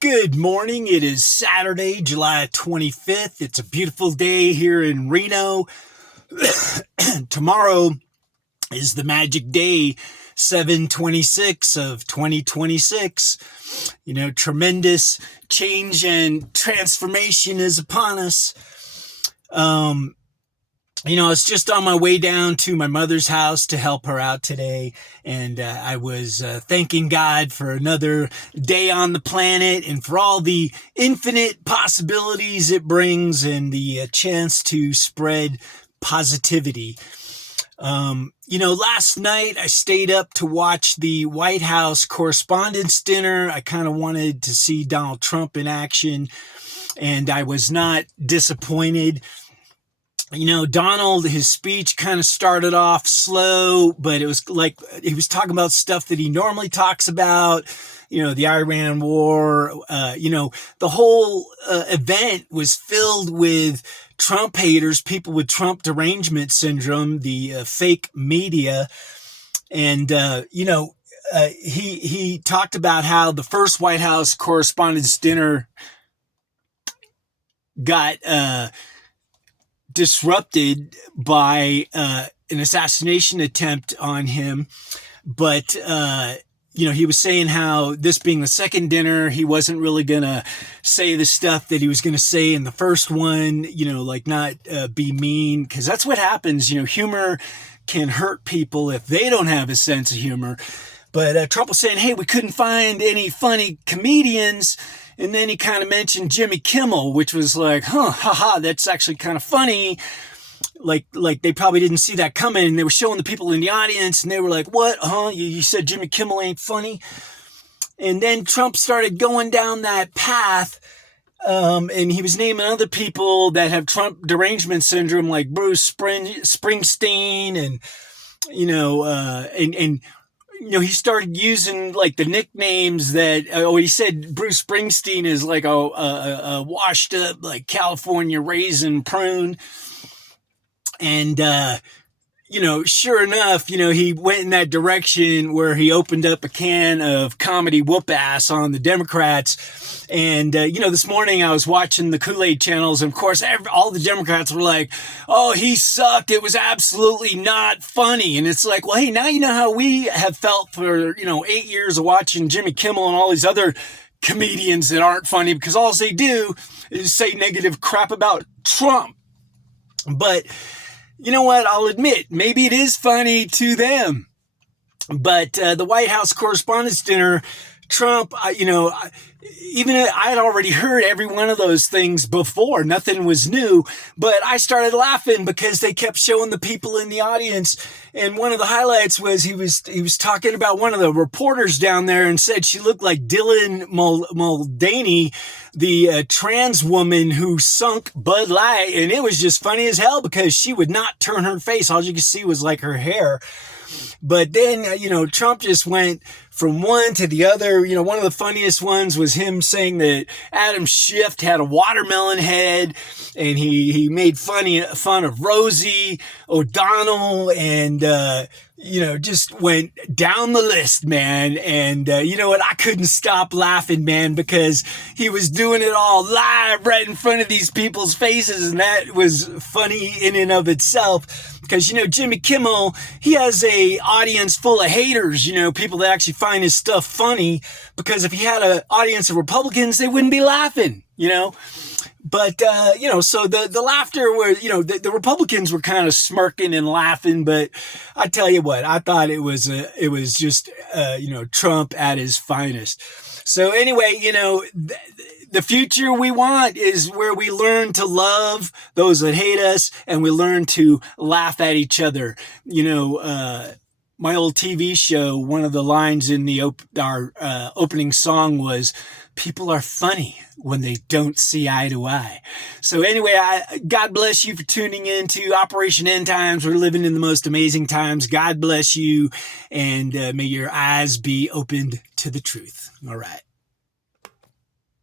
Good morning. It is Saturday, July 25th. It's a beautiful day here in Reno. Tomorrow is the magic day, 7/26 of 2026. Tremendous change and transformation is upon us. I was just on my way down to my mother's house to help her out today, and I was thanking God for another day on the planet and for all the infinite possibilities it brings and the chance to spread positivity. Last night I stayed up to watch the White House Correspondents' Dinner. I kind of wanted to see Donald Trump in action, and I was not disappointed. Donald, his speech kind of started off slow, but it was like he was talking about stuff that he normally talks about, the Iran war. The whole event was filled with Trump haters, people with Trump derangement syndrome, the fake media. And, he talked about how the first White House Correspondents' Dinner got disrupted by an assassination attempt on him. But, he was saying how this being the second dinner, he wasn't really going to say the stuff that he was going to say in the first one, not be mean, because that's what happens. Humor can hurt people if they don't have a sense of humor. But Trump was saying, hey, we couldn't find any funny comedians. And then he kind of mentioned Jimmy Kimmel, which was like, that's actually kind of funny. Like they probably didn't see that coming. And they were showing the people in the audience and they were like, what? You said Jimmy Kimmel ain't funny? And then Trump started going down that path. And he was naming other people that have Trump derangement syndrome, like Bruce Springsteen and, he started using like the nicknames that, he said Bruce Springsteen is like a washed up, like California raisin prune. And, sure enough, he went in that direction where he opened up a can of comedy whoop ass on the Democrats. And, this morning I was watching the Kool-Aid channels. And of course, all the Democrats were like, oh, he sucked. It was absolutely not funny. And it's like, well, hey, now you know how we have felt for, 8 years of watching Jimmy Kimmel and all these other comedians that aren't funny because all they do is say negative crap about Trump. But you know what? I'll admit, maybe it is funny to them. But the White House Correspondents' Dinner, Trump, I had already heard every one of those things before. Nothing was new. But I started laughing because they kept showing the people in the audience. And one of the highlights was he was talking about one of the reporters down there and said she looked like Dylan Mulvaney, the trans woman who sunk Bud Light. And it was just funny as hell because she would not turn her face. All you could see was like her hair. But then, Trump just went from one to the other. One of the funniest ones was him saying that Adam Schiff had a watermelon head, and he made fun of Rosie O'Donnell, and just went down the list, man. And you know what? I couldn't stop laughing, man, because he was doing it all live right in front of these people's faces. And that was funny in and of itself. Because, Jimmy Kimmel, he has a audience full of haters, people that actually find his stuff funny. Because if he had an audience of Republicans, they wouldn't be laughing, But, so the laughter were, the Republicans were kind of smirking and laughing. But I tell you what, I thought it was just, Trump at his finest. So anyway, the future we want is where we learn to love those that hate us and we learn to laugh at each other. My old TV show, one of the lines in our opening song was, people are funny when they don't see eye to eye. So anyway, God bless you for tuning in to Operation End Times. We're living in the most amazing times. God bless you, and may your eyes be opened to the truth. All right.